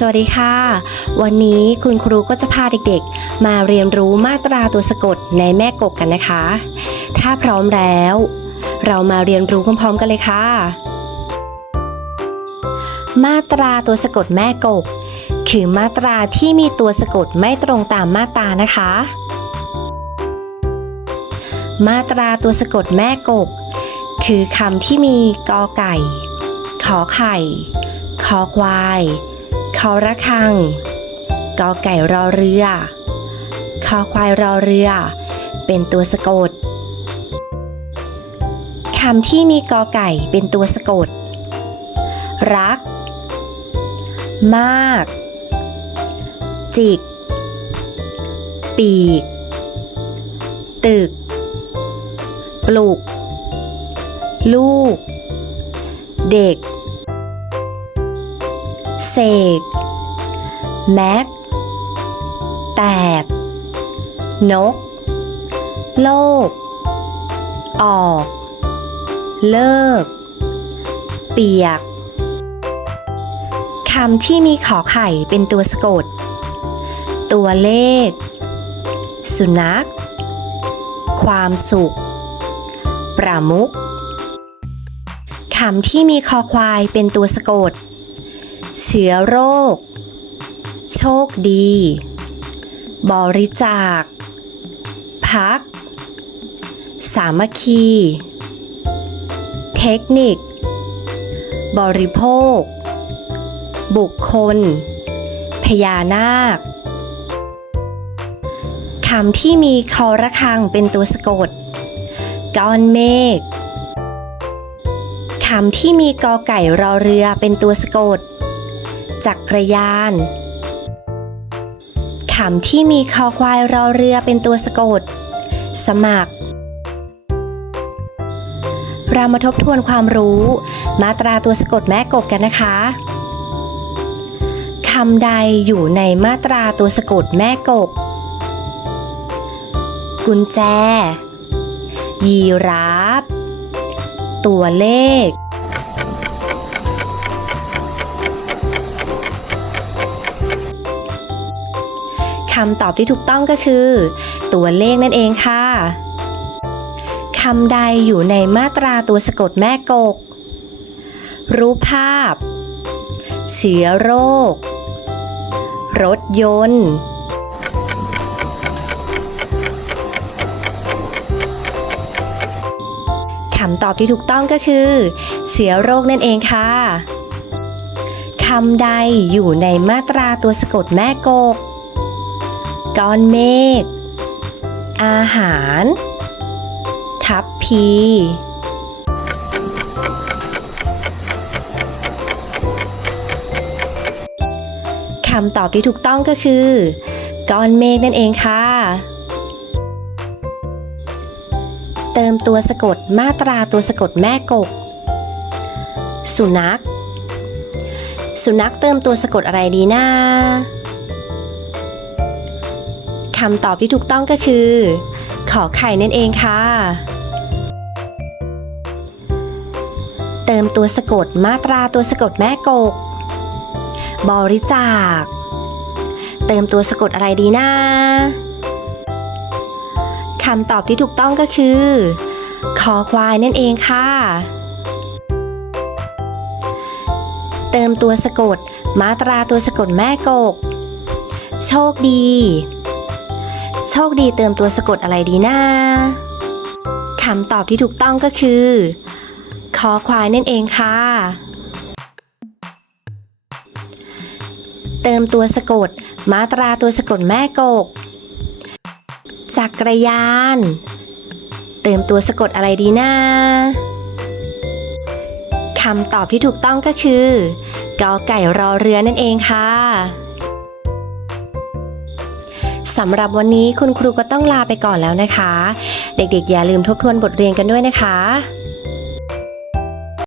สวัสดีค่ะ วันนี้คุณครูก็จะพาเด็กๆ มาเรียนรู้มาตราตัวสะกดในแม่กบกันนะคะ ถ้าพร้อมแล้ว เรามาเรียนรู้พร้อมๆกันเลยค่ะ มาตราตัวสะกดแม่กบคือมาตราที่มีตัวสะกดไม่ตรงตามมาตรานะคะ มาตราตัวสะกดแม่กบคือคำที่มีกอไก่ ขอไข่ คอควาย คอระฆังกอไก่รอเรือคอควายรอเรือ เป็นตัวสะกดคำที่มีกอไก่เป็นตัวสะกด รัก มาก จิก ปีก ตึก ปลุก ลูก เด็ก เสก แม็ก แตก นก โลก ออก เลิก เปียก คำที่มีขอไข่เป็นตัวสะกด ตัวเลข สุนัข ความสุข ประมุขคำที่มีคอควายเป็นตัวสะกด เชื้อโรค โชคดี บริจาค พัก สามัคคี เทคนิค บริโภค บุคคล พญานาคคำที่มีคอระฆังเป็นตัวสะกด ก้อนเมฆคำที่มีกอไก่รอเรือเป็นตัวสะกด จักรยานคำที่มีคอควายรอเรือเป็นตัวสะกด สมัคร เรามาทบทวนความรู้ มาตราตัวสะกดแม่กบกันนะคะคำใดอยู่ในมาตราตัวสะกดแม่กบ กุญแจ ยีราฟ ตัวเลข คำตอบที่ถูกต้องก็คือ ตัวเลขนั่นเองค่ะคำใดอยู่ในมาตราตัวสะกดแม่กก รูปภาพเชื้อโรค รถยนต์คำตอบที่ถูกต้องก็คือ เสียโรคนั่นเองค่ะคำใดอยู่ในมาตราตัวสะกดแม่กก ก้อนเมฆ อาหาร ทับพี คำตอบที่ถูกต้องก็คือ ก้อนเมฆนั่นเองค่ะ เติมตัวสะกดมาตราตัวสะกดแม่กก สุนัข สุนัขเติมตัวสะกดอะไรดีนะ คำตอบที่ถูกต้องก็คือ ขอไข่นั่นเองค่ะ เติมตัวสะกดมาตราตัวสะกดแม่กก บริจาค เติมตัวสะกดอะไรดีนะคำตอบที่ถูกต้องก็คือ คอควายนั่นเองค่ะ เติมตัวสะกด มาตราตัวสะกดแม่กก โชคดี ชคดีเติมตัวสะกดอะไรดีนะคำตอบที่ถูกต้องก็คือคอควายนั่นเองค่ะ เติมตัวสะกด มาตราตัวสะกดแม่กก จักรยาน เติมตัวสะกดอะไรดีนะคำตอบที่ถูกต้องก็คือกอไก่รอเรือนั่นเองค่ะ สำหรับวันนี้คุณครูก็ต้องลาไปก่อนแล้วนะคะ เด็กๆ อย่าลืมทบทวนบทเรียนกันด้วยนะคะ